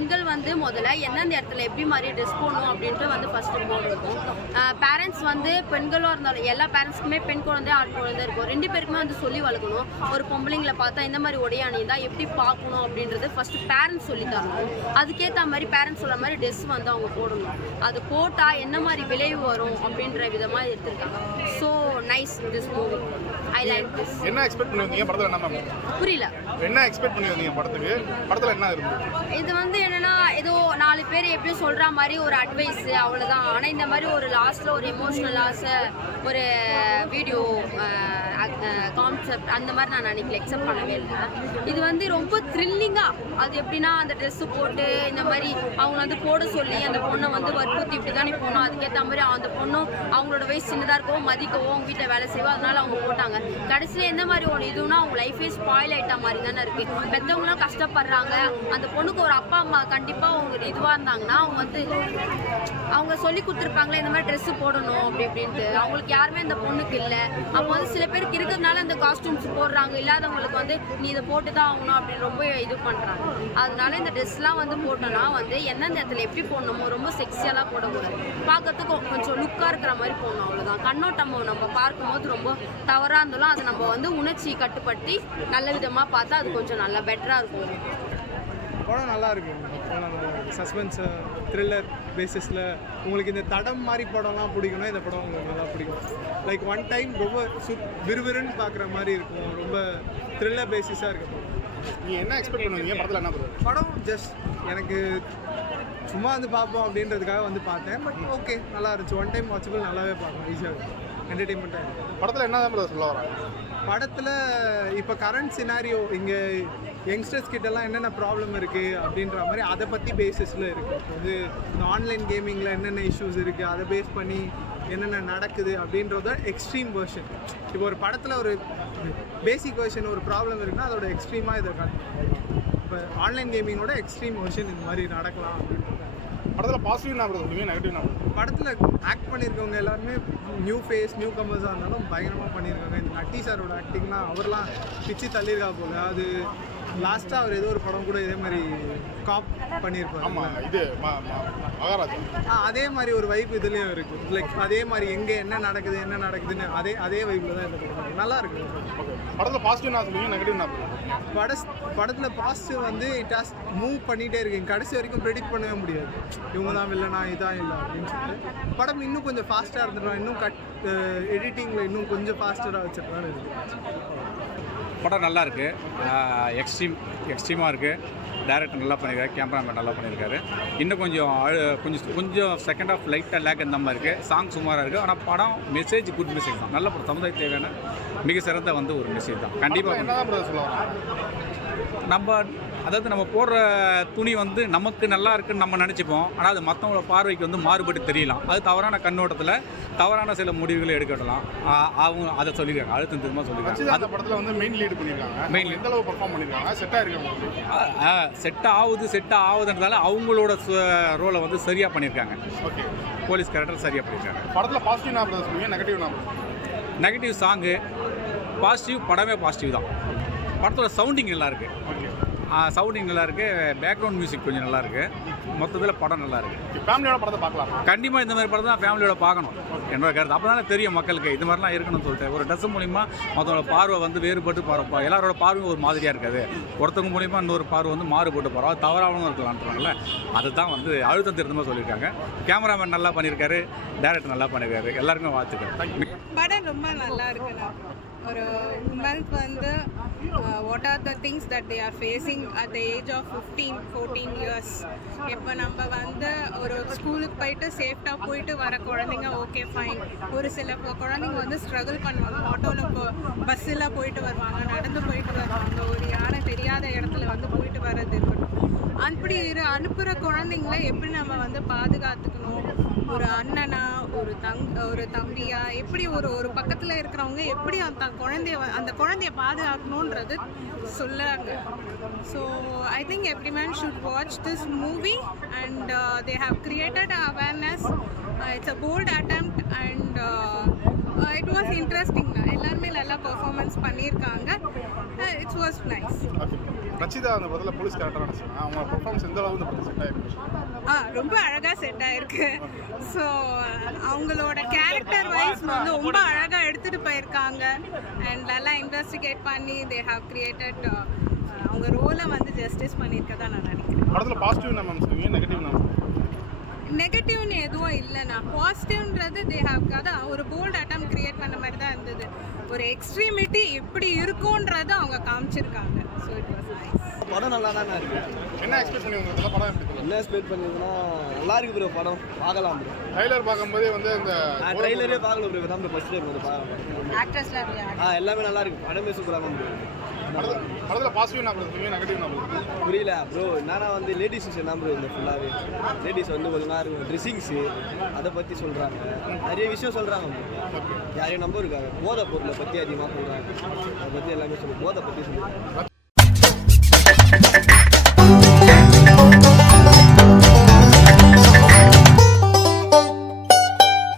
பெண்கள் வந்து முதல்ல எந்தெந்த இடத்துல எப்படி மாதிரி ட்ரெஸ் போடணும் அப்படின்ட்டு வந்து ஃபஸ்ட்டு போடணும். பேரண்ட்ஸ் வந்து பெண்களும் இருந்தாலும் எல்லா பேரண்ட்ஸ்க்குமே பெண் குழந்தை ஆண் குழந்தை இருக்கும், 2 பேருக்குமே வந்து சொல்லி வளர்க்கணும். ஒரு பொம்பளைங்களை பார்த்தா இந்த மாதிரி உடைய அணிந்தா எப்படி பார்க்கணும் அப்படின்றது ஃபஸ்ட்டு பேரண்ட்ஸ் சொல்லி தரணும். அதுக்கேற்ற மாதிரி பேரண்ட்ஸ் சொல்கிற மாதிரி ட்ரெஸ் வந்து அவங்க போடணும். அது போட்டால் என்ன மாதிரி விளைவு வரும் அப்படின்ற விதமாக எடுத்துருக்காங்க. So nice this movie, I like this. என்ன எக்ஸ்பெக்ட் பண்ணுவீங்க படத்தில்? என்ன மேம் புரியல, என்ன எக்ஸ்பெக்ட் பண்ணுவீங்க படத்துக்கு? படத்தில் என்ன இருக்கும்? இது வந்து என்னன்னா ஏதோ 4 பேர் எப்படியும் சொல்கிற மாதிரி ஒரு அட்வைஸ் அவ்வளோதான். ஆனால் இந்த மாதிரி ஒரு லாஸ்ட்டில் ஒரு எமோஷ்னலாக ஒரு வீடியோ கான்செப்ட் அந்த மாதிரி நான் நினைக்கல, எக்ஸப்ட் பண்ணவே இல்லை. இது வந்து ரொம்ப த்ரில்லிங்காக, அது எப்படின்னா அந்த ட்ரெஸ்ஸு போட்டு இந்த மாதிரி அவங்க வந்து போட சொல்லி அந்த பொண்ணை வந்து வற்புறுத்தி இப்படி தானே போகணும், அதுக்கேற்ற மாதிரி அந்த பொண்ணும் அவங்களோட வயசு சின்னதாக இருக்கவும் மதிக்கவும் அவங்க வீட்டில் வேலை செய்வோம், அதனால அவங்க போட்டாங்க. கடைசியில் எந்த மாதிரி ஒரு இதுனா அவங்க லைஃபே ஸ்பாயில் ஆகிட்ட மாதிரி தானே இருக்குது. பெற்றவங்களாம் கஷ்டப்படுறாங்க, அந்த பொண்ணுக்கு ஒரு அப்பா அம்மா கண்டிப்பாக அவங்க இதுவாக இருந்தாங்கன்னா அவங்க வந்து அவங்க சொல்லி கொடுத்துருப்பாங்களே இந்த மாதிரி ட்ரெஸ்ஸு போடணும் அப்படி இப்படின்ட்டு. அவங்களுக்கு யாருமே அந்த பொண்ணுக்கு இல்லை. அப்போ வந்து சில பேருக்கு இருக்கிறதுனால அந்த காஸ்டியூம்ஸ் போடுறாங்க, இல்லாதவங்களுக்கு வந்து நீ இதை போட்டு தான் ஆகணும் அப்படின்னு ரொம்ப இது பண்ணுறாங்க. அதனால இந்த ட்ரெஸ்லாம் வந்து போட்டோன்னா வந்து எந்தெந்த இடத்துல எப்படி போடணுமோ ரொம்ப செக்ஸியலாக போடக்கூடாது, பார்க்கறதுக்கு கொஞ்சம் லுக்காக இருக்கிற மாதிரி போடணும், அவ்வளோதான். கண்ணோட்டம் நம்ம பார்க்கும்போது ரொம்ப தவறாக இருந்தாலும் அதை நம்ம வந்து உணர்ச்சி கட்டுப்படுத்தி நல்ல விதமாக பார்த்தா அது கொஞ்சம் நல்லா பெட்டராக இருக்கும். படம் நல்லா இருக்கும். சஸ்பென்ஸ் த்ரில்லர் பேசிஸில் உங்களுக்கு இந்த தடம் மாதிரி படம்லாம் பிடிக்கும்னா இந்த படம் உங்களுக்கு நல்லா பிடிக்கும். லைக் ஒன் டைம் ரொம்ப விறுவிறுன்னு பார்க்குற மாதிரி இருக்கும், ரொம்ப த்ரில்லர் பேசிஸாக இருக்கும். நீங்கள் என்ன எக்ஸ்பெக்ட் பண்ணுவீங்க படத்தில்? என்ன படம் ஜஸ்ட் எனக்கு சும்மா வந்து பார்ப்போம் அப்படின்றதுக்காக வந்து பார்த்தேன். பட் ஓகே, நல்லா இருந்துச்சு. ஒன் டைம் வாட்சபிள், நல்லாவே பார்க்கணும், ஈஸியாக இருக்கும், என்டர்டெயின்மெண்ட்டாக இருக்கும். படத்தில் என்ன தான் சொல்ல வராங்க? படத்தில் இப்போ கரண்ட் சினாரியோ இங்கே யங்ஸ்டர்ஸ் கிட்டலாம் என்னென்ன ப்ராப்ளம் இருக்குது அப்படின்ற மாதிரி அதை பற்றி பேசிஸில் இருக்குது. இப்போ வந்து இந்த ஆன்லைன் கேமிங்கில் என்னென்ன இஷ்யூஸ் இருக்குது அதை பேஸ் பண்ணி என்னென்ன நடக்குது அப்படின்றத எக்ஸ்ட்ரீம் வெர்ஷன். இப்போ ஒரு படத்தில் ஒரு பேசிக் வெர்ஷன் ஒரு ப்ராப்ளம் இருக்குன்னா அதோட எக்ஸ்ட்ரீமாக இதை காட்டும். இப்போ ஆன்லைன் கேமிங்கோட எக்ஸ்ட்ரீம் வெர்ஷன் இந்த மாதிரி நடக்கலாம் அப்படின்றது. படத்தில் பாசிட்டிவ் நான் சொல்லுவீங்க, நெகட்டிவ் நான் படத்தில் ஆக்ட் பண்ணியிருக்கவங்க எல்லாருமே நியூ ஃபேஸ் நியூ கமர்ஸாக இருந்தாலும் பயங்கரமாக பண்ணியிருக்காங்க. இந்த நட்டி சாரோட ஆக்டிங்லாம் அவர்லாம் பிச்சு தள்ளியிருக்கா போல். அது லாஸ்ட்டாக அவர் ஏதோ ஒரு படம் கூட இதே மாதிரி காப் பண்ணியிருப்பாங்க. ஆமாம், இது மகாராஜா. அதே மாதிரி ஒரு வைப் இதுலேயும் இருக்குது. லைக் அதே மாதிரி எங்கே என்ன நடக்குதுன்னு அதே வைப்பில் தான் இந்த படம் நல்லா இருக்குது. படத்தில் பாசிட்டிவ் நான் சொல்லுவீங்க, நெகட்டிவ் நான் படத்தில் பாசிட்டிவ் வந்து இட் ஹாஸ் மூவ் பண்ணிகிட்டே இருக்குங்க. கடைசி வரைக்கும் ப்ரெடிக்ட் பண்ணவே முடியாது இவங்க தான் இல்லைனா இதான் இல்லை அப்படின்னு சொல்லிட்டு. படம் இன்னும் கொஞ்சம் ஃபாஸ்ட்டாக இருந்துடும், இன்னும் எடிட்டிங்கில் இன்னும் கொஞ்சம் ஃபாஸ்டராக வச்சுருக்கான்னு இருக்குது. படம் நல்லா இருக்குது, எக்ஸ்ட்ரீமாக இருக்குது. டைரக்டர் நல்லா பண்ணியிருக்காரு, கேமராமேன் நல்லா பண்ணியிருக்காரு. இன்னும் கொஞ்சம் செகண்ட் ஆஃப் லைட்டாக லேக் இந்த மாதிரி இருக்குது. சாங் சுமாராக இருக்குது. ஆனால் படம் மெசேஜ் குட் மெசேஜ் தான். நல்ல படம், சமுதாய தேவையான மிக சிறந்த வந்து ஒரு மெசேஜ் தான். கண்டிப்பாக நம்ம போடுற துணி வந்து நமக்கு நல்லா இருக்குன்னு நம்ம நினச்சிப்போம். ஆனால் அது மற்றவங்களோட பார்வைக்கு வந்து மாறுபட்டு தெரியலாம். அது தவறான கண்ணோட்டத்தில் தவறான சில முடிவுகளை எடுக்கலாம். அவங்க அதை சொல்லியிருக்காங்க, அழுத்தம் திரும்ப சொல்லியிருக்காங்க. அந்த படத்தில் வந்து மெயின் லீடு பண்ணியிருக்காங்க. மெயின் எந்த அளவு பர்ஃபார்ம் பண்ணியிருக்காங்க? செட் ஆகுதுன்றதால அவங்களோட ரோலை வந்து சரியாக பண்ணியிருக்காங்க. ஓகே, போலீஸ் கேரக்டர் சரியாக பண்ணியிருக்காங்க. படத்தில் பாசிட்டிவ் நான் சொல்லுவீங்க, நெகட்டிவ் நான்? நெகட்டிவ் சாங்கு, பாசிட்டிவ் படமே பாசிட்டிவ் தான். படத்தோட சவுண்டிங் நல்லாயிருக்கு. ஓகே, சவுண்டிங் நல்லாயிருக்கு, பேக்ரவுண்ட் மியூசிக் கொஞ்சம் நல்லாயிருக்கு. மொத்தத்தில் படம் நல்லாயிருக்கு. ஃபேமிலியோட படத்தை பார்க்கலாம். கண்டிப்பாக இந்த மாதிரி படம் தான் ஃபேமிலியோட பார்க்கணும் என்னோட கருத்து. அப்போ தானே தெரியும் மக்களுக்கு இது மாதிரிலாம் இருக்கணும்னு சொல்லிட்டு. ஒரு ட்ரெஸ் மூலிமா மற்றவங்களோட பார்வை வந்து வேறுபட்டு பார்ப்போம். எல்லாரோட பார்வையும் ஒரு மாதிரியாக இருக்காது. ஒருத்தவங்க மூலிமா இன்னொரு பார்வை வந்து மாறுபட்டு போகிறோம், அது தவறாகவும் இருக்கலான்றாங்கல்ல. அதுதான் வந்து அழுத்தம் திருத்தமாக சொல்லியிருக்காங்க. கேமராமேன் நல்லா பண்ணியிருக்காரு, டைரக்டர் நல்லா பண்ணியிருக்காரு. எல்லாருமே வாழ்த்துக்கள். படம் ரொம்ப நல்லா இருக்குண்ணா. ஒரு உமனுக்கு வந்து what are the things that they are facing at the age of 15-14 years. இப்போ நம்ம வந்து ஒரு ஸ்கூலுக்கு போயிட்டு சேஃப்டாக போயிட்டு வர குழந்தைங்க ஓகே ஃபைன். ஒரு சில குழந்தைங்க வந்து ஸ்ட்ரகிள் பண்ணுவாங்க. ஆட்டோவில் பஸ்ஸில் போயிட்டு வருவாங்க, நடந்து போயிட்டு வருவாங்க, ஒரு யானை தெரியாத இடத்துல வந்து போயிட்டு வர்றது இருக்கட்டும். அப்படி அனுப்புகிற குழந்தைங்கள எப்படி நம்ம வந்து பாதுகாத்துக்கணும், ஒரு அண்ணனா ஒரு தம்பியா, எப்படி ஒரு பக்கத்தில் இருக்கிறவங்க எப்படி அந்த குழந்தைய பாதுகாக்கணுன்றது சொல்லுறாங்க. So I think every man should watch this movie and they have created awareness. It's a bold attempt and it was interesting தான், எல்லாருமே நல்லா பெர்ஃபார்மன்ஸ் பண்ணியிருக்காங்க. It's was nice. Okay. Rachitha அந்த படத்தில் போலீஸ் கேரக்டர் நினச்சிங்க அவங்க பர்ஃபார்மன்ஸ் எந்த அளவு இந்த படத்தில் செட் ஆகிருக்கு? ரொம்ப அழகாக செட் ஆயிருக்கு. ஸோ அவங்களோட கேரக்டர் வைஸ் வந்து ரொம்ப அழகாக எடுத்துகிட்டு போயிருக்காங்க. அண்ட் நல்லா இன்வெஸ்டிகேட் பண்ணி தே ஹாவ் கிரியேட்டட் அவங்க ரோலை வந்து ஜஸ்டிஸ் பண்ணியிருக்கதா நான் நினைக்கிறேன். படத்தில் பாசிட்டிவ் என்ன மேம் சொல்லுவீங்க, நெகட்டிவ் என்ன? நெகட்டிவ்னு எதுவும் இல்லைண்ணா. பாசிட்டிவ்ன்றது தே ஹாவ் அதான் ஒரு போல்ட் அட்டம் கிரியேட் பண்ண மாதிரி தான் இருந்தது. ஒரு எக்ஸ்ட்ரீமிட்டி எப்படி இருக்கும்ன்றதை அவங்க காமிச்சிருக்காங்க. So it was nice. படம் நல்லா தானே இருக்கு. என்ன எக்ஸ்பெக்ட் பண்ணி உங்களுக்கு படம் எப்படி என்ன எக்ஸ்பெக்ட் பண்ணிருந்ததுன்னா நல்லா இருக்கு ப்ரோ, படம் பார்க்கலாம் ப்ரோ. ட்ரைலர் பார்க்கும்போதே வந்து இந்த நான் ட்ரைலரே பார்க்கல ப்ரோ, தான் ஃபர்ஸ்ட் டைம் வந்து பார்க்கலாம். ஆக்ட்ரஸ்லாம் எல்லாமே நல்லா இருக்கு, படமே சூப்பராக தான் ப்ரோ. படத்தில் பாசிட்டிவ் என்ன சொல்லுவீங்க, நெகட்டிவ் என்ன? புரியல ப்ரோ. என்னன்னா வந்து லேடிஸ் விஷயம் தான் ப்ரோ இந்த ஃபுல்லாகவே. லேடிஸ் வந்து கொஞ்சம் நேரம் இருக்கும், ட்ரெஸ்ஸிங்ஸு அதை பற்றி சொல்கிறாங்க, நிறைய விஷயம் சொல்கிறாங்க ப்ரோ. யாரையும் நம்ப இருக்காங்க, போதை பொருளை பற்றி அதிகமாக சொல்கிறாங்க, அதை பற்றி எல்லாமே போதை பற்றி சொல்லுவாங்க.